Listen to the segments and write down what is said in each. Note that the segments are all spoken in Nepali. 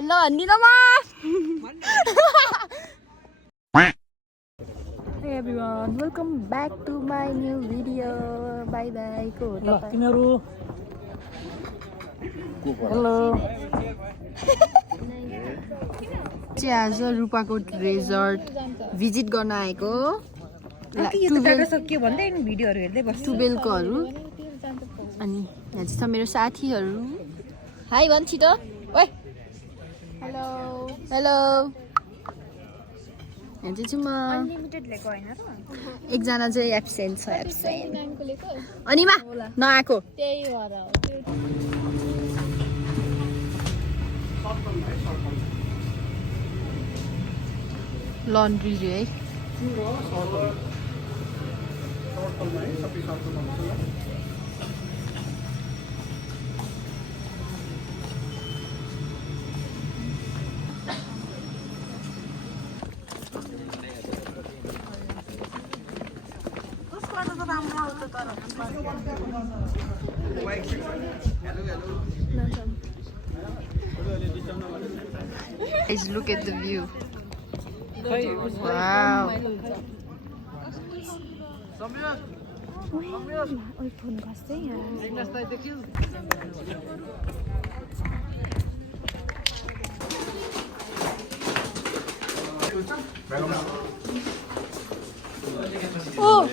भन्नी त म Hey everyone, welcome back to my new video. Bye bye. को हो तपाईं? तिमीहरु हेलो चाहिँ आज रूपाकोट रिजोर्ट भिजिट गर्न आएको के त टाटा सक्यो भन्दै नि भिडियोहरु हेर्दै बस्छु टुबेलकोहरु अनि यहाँ चाहिँ छ मेरो साथीहरु हाई भन् छिटो ओइ हेलो हेलो यहाँ चाहिँ छु म अनलिमिटेड लेको हैन र एकजना चाहिँ एब्सेन्ट छ एब्सेन्ट अनिमा नआएको त्यही भएर हो लन्ड्री रे है Guys, look at the view. Wow. Oh.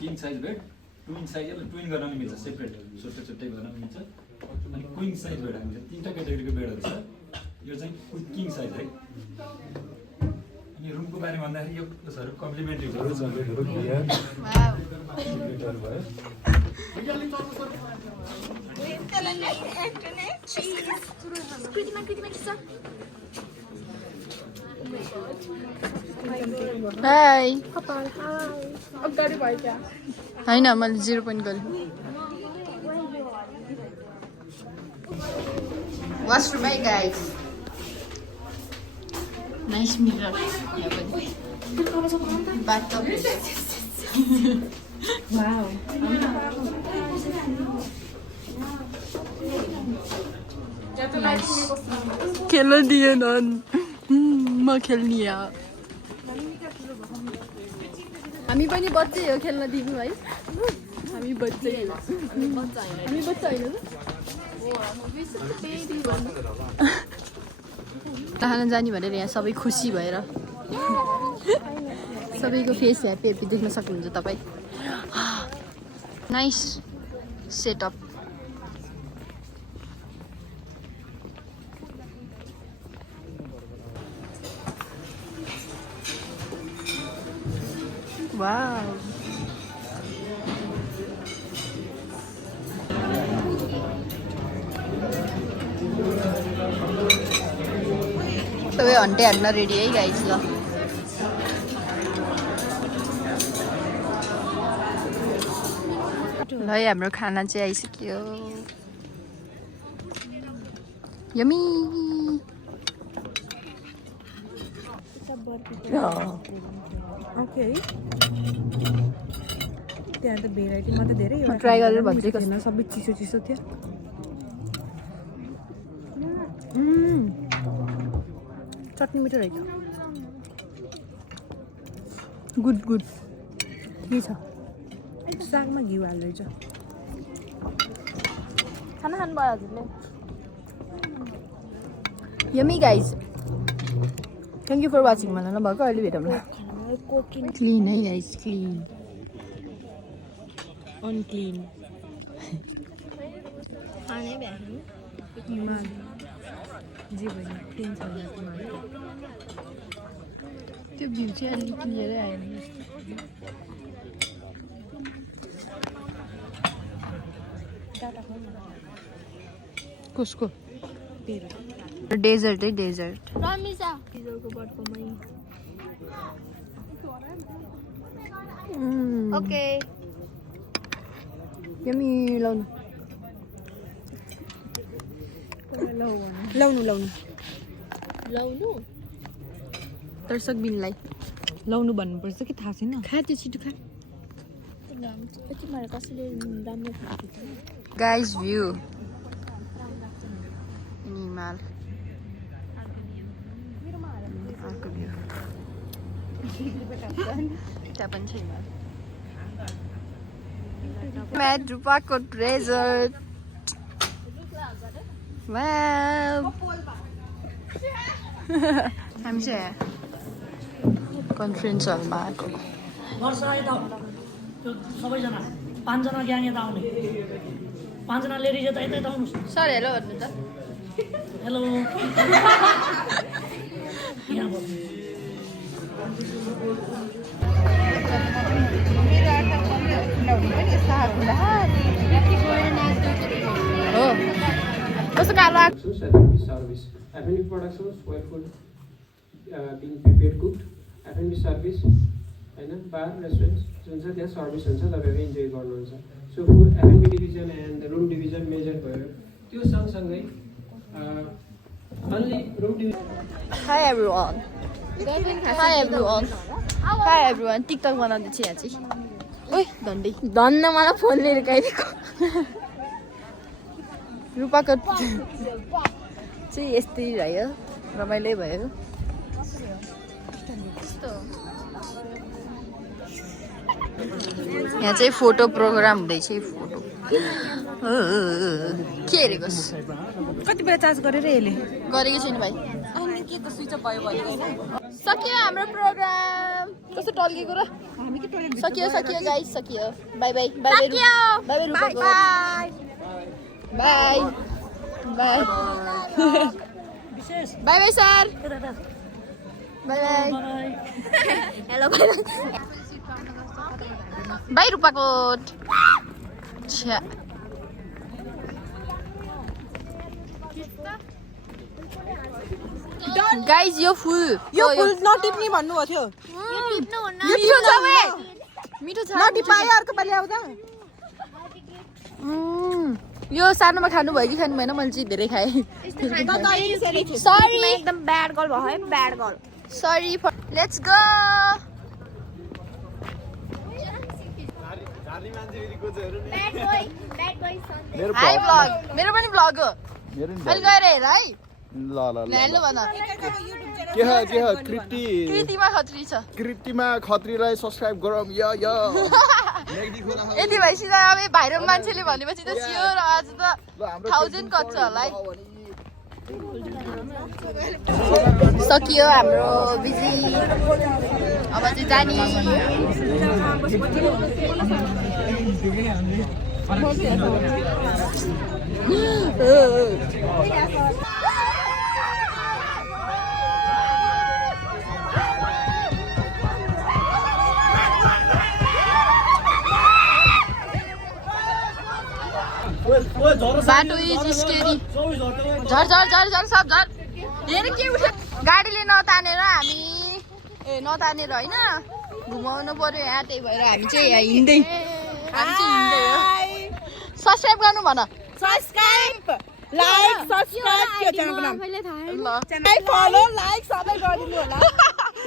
King size bed twin size twin गर्न पनि मिल्छ सेपरेट छुट्टै छुट्टै गर्न पनि मिल्छ अनि क्विङ साइज बेड हामीले तीनटा क्याटेगोरीको बेडहरू छ यो चाहिँ किङ साइज है अनि रुमको बारेमा भन्दाखेरि यो यसहरू कम्प्लिमेन्ट्री भयो हाई अगाडि भयो क्या हैन मैले 0 पोइन्ट गरेँ वाशरूम है गाइस नाइस मिरर यहाँ पनि बाथटब वाओ खेल्न दिएनन् म खेल्ने हामी पनि बच्चै हो खेल्न दिनु है हामी बच्चै हो हामी बच्चा होइन खाना जाने भनेर यहाँ सबै खुसी भएर सबैको फेस ह्याप्पी ह्याप्पी देख्न सक्नुहुन्छ तपाईँ नाइस सेटअप Wow. सबै हन्टे हान्न रेडी है गाइस ल ल हाम्रो खाना चाहिँ आइसक्यो यमी ओके त्यहाँ त भेराइटीमा त धेरै ट्राई गरेर भन्छु कस्तो सबै चिसो चिसो थियो चटनी मिठो रहेछ गुड गुड के छ सागमा घिउ हाल्दो रहेछ खाना खानु भयो हजुरले yummy guys thank you for watching भन्नु नभएको अहिले भेटौँला क्लिन है गाइज क्लिन अनक्लिन खानै भ्याएन हिमाल जे भयो क्लिन छ त्यो भ्यू चाहिँ अलिक क्लियरै आएन कसको डेजर्ट है डेजर्ट रमिसा हिजोको बर्डकोमै ओके यमी लाउनु लाउनु लाउनु दर्शक बिनलाई लाउनु भन्नुपर्छ कि थाहा छैन खा त्यो छिटो खा यति मलाई कसैले राम्रो खाएको गाइस भ्यू हिमाल अर्को भ्यू त्यहाँ पनि छ हिमाल म्याट रूपाको रेजर्ट वाउ हामी चाहिँ कन्फरेन्स हलमा आएको वर्ष आयो त त्यो सबैजना 5 जना ग्याङ यता आउने 5 जना लेडिज यता यता आउनुहोस् सर हेलो भन्नु त हेलो यहाँ बस्नु हो कस्तो कालो service. F&B productions, white food being prepared, cooked. F&B service, bar, restaurants, जुन छ त्यहाँ सर्भिस हुन्छ तपाईहरु इन्जोय गर्नुहुन्छ so F&B division and room division major भयो त्यो सँगसँगै only room division. Hi everyone. Hi everyone. Hi everyone. TikTok बनाउँदै छु यहाँ चाहिँ ओइ धन्डी धन्न मलाई फोन लिएर गइदिएको रूपाको चाहिँ यस्तै रह्यो रमाइलो भयो यहाँ चाहिँ फोटो प्रोग्राम हुँदैछ फोटो के हेरेको कति बेला चार्ज गरेर यसले गरेको छैन भाइ के त स्विच अफ भयो भने सकियो हाम्रो प्रोग्राम कस्तो टल्केको र हामी के टोइलेट सकियो सकियो गाइस सकियो bye bye bye bye bye bye bye bye विशेष बाइ बाइ सर दादा bye bye bye hello bye bye रूपाको छ्या गाइस यो फुल नटिप्ने भन्नुभएको थियो मिठो छ वे मिठो छ नटिपायो अर्को पालि आउँदा यो सानोमा खानु भयो कि खानु भएन मैले चाहिँ धेरै खाएँ सरी एकदम ब्याड गर्ल भयो है bad girl sorry let's go high vlog मेरो पनि भ्लग हो अहिले गएर हेर है हेलो भन के ह कृति कृतिमा खत्री छ कृतिमा खत्रीलाई सब्स्क्राइब गरौँ यति भइसित अब भाइरल मान्छेले भनेपछि त स्योर आज त 1000 कट्छ होला है सकियो हाम्रो बिजी अब चाहिँ जाने बाटो इज स्केरी झर झर झर झर सब झर हेर के उठ्यो गाडीले नतानेर हामी नतानेर होइन घुमाउनु पर्यो यहाँ त्यही भएर हामी चाहिँ यहाँ हिँड्दै सब्सक्राइब गर्नु भन सब्स्क्राइब लाइक सब्स्क्राइब के च्यानलको नाम ल फलो लाइक सबै गरिदिनु होला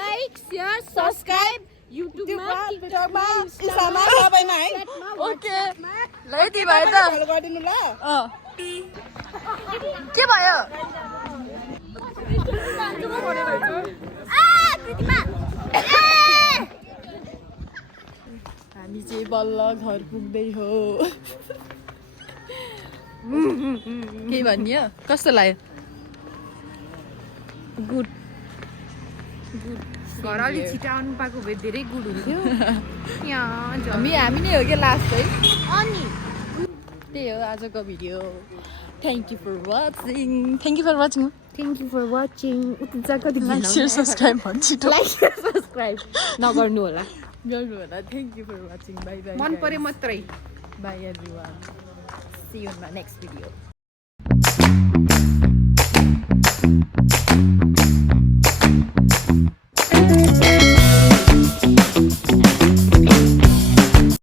लाइक शेयर सब्स्क्राइब युट्युबमा टिकटकमा इन्स्टामा सबैमा है ओके ल यति भयो त फलो गरिदिनु ल के भयो हामी चाहिँ बल्ल घर पुग्दै हो के भन्यो कस्तो लाग्यो गुड घर अलि छिटो आउनु पाएको भए धेरै गुड हुन्थ्यो हामी नै हो क्या लास्ट है अनि त्यही हो आजको video thank you for watching thank you for watching उता कति लाइक सेयर सब्सक्राइब भन्छु लाइक शेयर सब्स्क्राइब नगर्नु होला गर्नु होला thank you for watching bye bye मन पर्यो मात्रै bye everyone see you in my next video